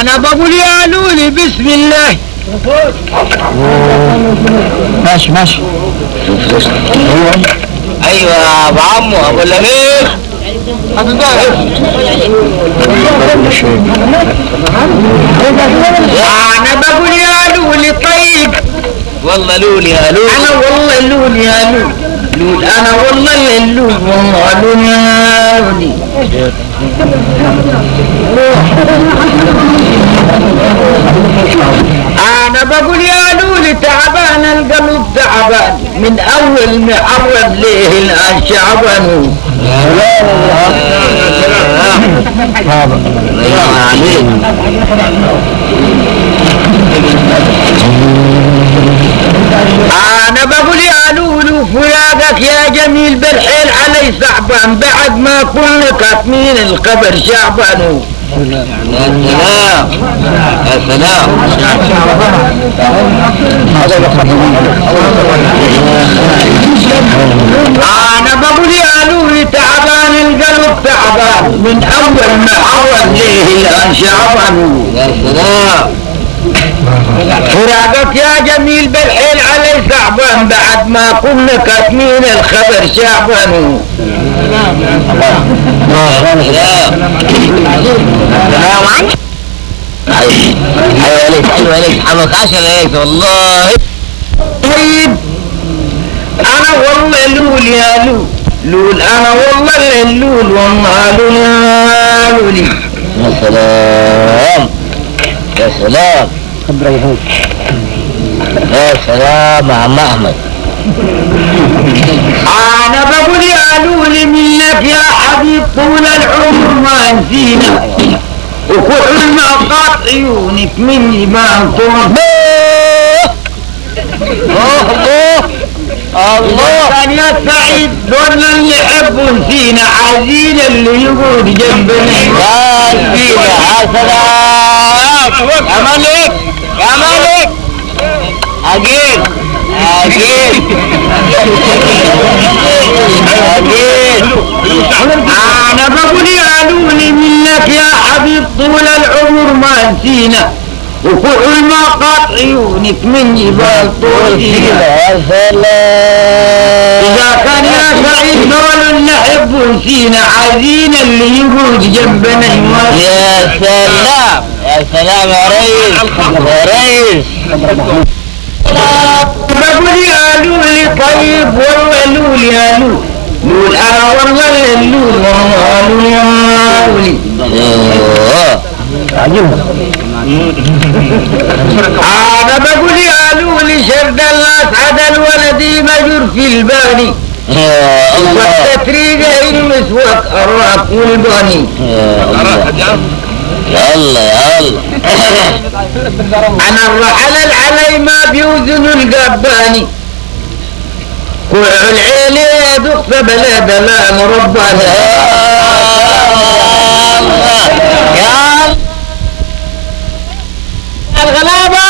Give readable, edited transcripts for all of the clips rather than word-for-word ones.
انا بقول يا لولي بسم الله. ماشي ماشي. ايوه يا ابو عمو ابو لبيب. انا بقول يا لولي طيب. والله لولي يا لولي. انا والله لولي يا لولي. لولي انا والله اللولي والله لولي يا لولي. انا بقول يا لولي تعبان القلب تعبان من اول معرض ليه الان شعبان. انا بقول يا لولو فراقك يا جميل بالحيل علي صعبان بعد ما كنا كاتمين القبر شعبان. يا سلام انا بقول يا لولي تعبان القلب تعبان من اول ما عود ليه الان شعبان. يا سلام فراقك يا جميل بالحيل علي صعبان بعد ما كنا كاتمين الخبر شعبان. ايوه عليك حبك 10 ليك والله. طيب انا والله لول يا لول لول انا والله اللول والله لول يا لولي. يا سلام يا سلام يا سلام يا عم احمد. انا بقول يا لولي منك يا حبيب طول العمر ما نسينا وكل ما قاط عيونك مني ما انطر. الله كان يا سعيد دولنا اللي يحبوا نسينا عايزين اللي يقعد جنبنا. يا نسينا يا سلام يا ملك يا ملك. اجيل اجيل اجيل. انا بقول يا لولي منك يا حبيب طول العمر ما نسينا وكل ما قاط عيونك مني بالطول. يا سلام اذا كان يا سعيد دول نحب نسينا عايزين اللي يقعد جنبنا. يا سلام يا سلام يا ريس يا ريس. بقول يا لولي طيب والله لولي يا لول لول انا والله اللول والله لول يا لولي. انا بقول يا لولي شرد الناس عدا الولدي مجر في الباني والتتريقه المسوك اراك والباني. يلا يلا انا الرحل العلي ما بيوزن القباني كل العيلة دقت بلا بلا مربانا. يا الغلابة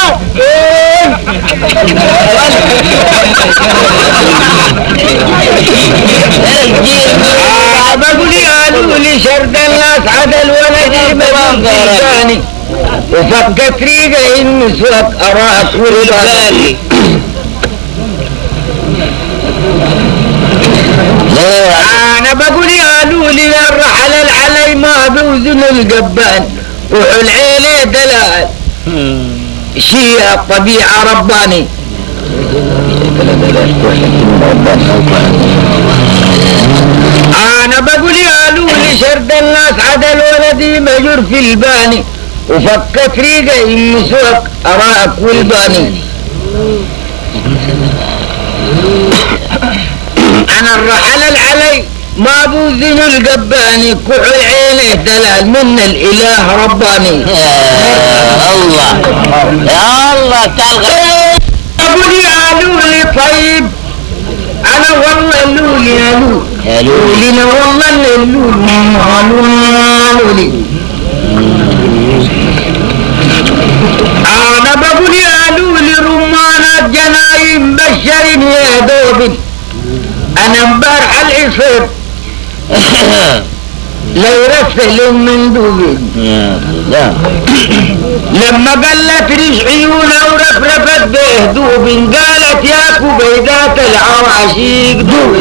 بقول يا لولي شرد الناس عدا الولد مجاني وفكت ريقه النسوك اراك والبالي. انا بقول يا لولي الرحل العلي ما بوزن القبان والعيلة دلال شيء الطبيعة رباني. انا بقول يا لولي شرد الناس عدا الولدي مجر في الباني وفكت ريقه النسوك اراك والباني. انا الرحل العلي ما بوزن القباني كحل عينه دلال من الاله رباني. يا الله يا الله تعال. اقول يا لولي طيب انا والله اللولي يا لولي يا لولي انا والله اللولي يا لولي. انا بقول يا لولي رمانات جناين بشرين يا دوبي. انا امبارح العصر لا يرسل من دوبين لما قالت ريش عيونها ورفرفت بهدوب قالت يا كبيدات العواشيق دوب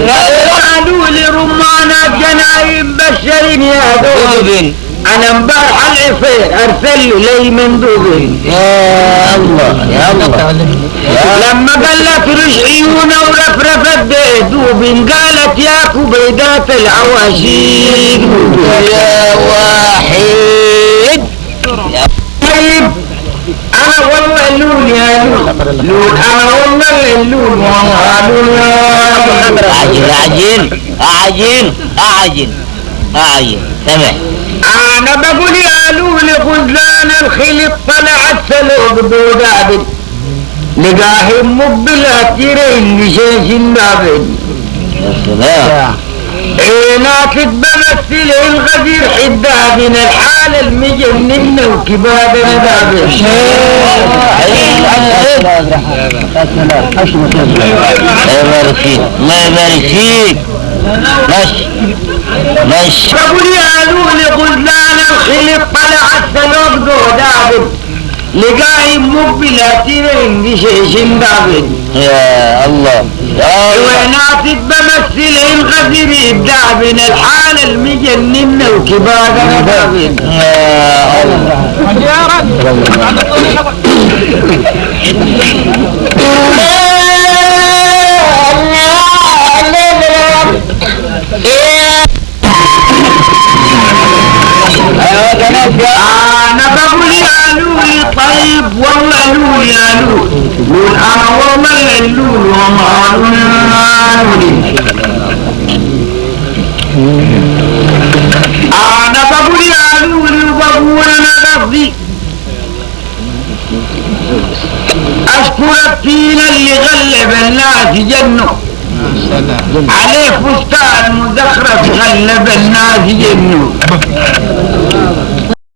قالوا لي رمانات جنايب بشرين يا دوب انا امبارح العصير ارسل لي من دوبين يا الله يا الله لما قالت ريش عيونها ورفرفت بهدوب قالت يا كبيدات العواشيق دوب يا واحد طيب انا والله اللون يا لون انا والله اللون اعجل سمع انا بقول يا لون غزلان الخلط طلعت سلوب دوداب لقاهم مقبلات يرين لشيش النابل يا سلام عيناك تمثل الغدير حدادنا الحالة المجننة وكبابنا دابل الله يبارك فيك ماشي بقول يا لولي غزلان الخلط طلعت سلوك دوداب لقاهم مقبلاتين بشيش دابل يا الله ويناتك بمثل الغدير الدابن الحالة المجننة وكبابنا دابل يا الله انا بقول يا لولي طيب والله لولي يا لولي قول انا والله اللولي وما لولي انا بقول يا لولي وبقول انا قصدي اشكر الدين اللي غلب الناس جنه عليه فستان مزخرف غلب الناس جنه